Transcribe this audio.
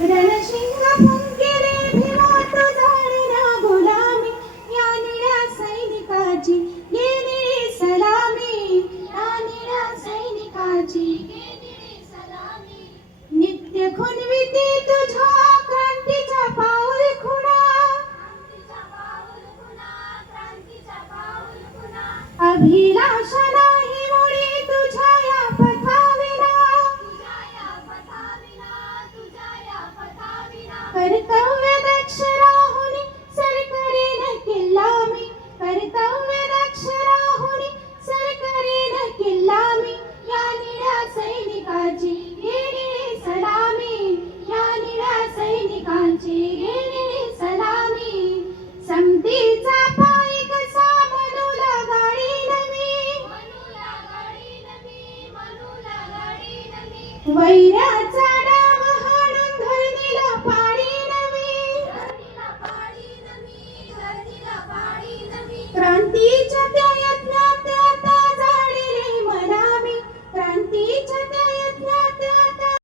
रणशिंग फुंकिले भीमा तुझाळीला गुलामी, या निळ्या सैनिकाची घे निळी सलामी, या निळ्या सैनिकाची घे निळी सलामी. नित्य खुणविते तुझ्या क्रांतीच्या पाऊल खुणा, अभिलाषा नाही मुळी तुझ्या या पथाविना, कर्तव्य दक्ष राहुनी सरकरीन किल्ला मी, कर्तव्य दक्ष राहुनी सरकरीन किल्ला मी, या निळ्या सैनिकाची घे निळी सलामी, या निळ्या सैनिकांची घे निळी सलामी. समतीचा पाय कसा मनूला गाडीन मी, वैराचा डाव हाणून धरणीला पाडीन मी, क्रांती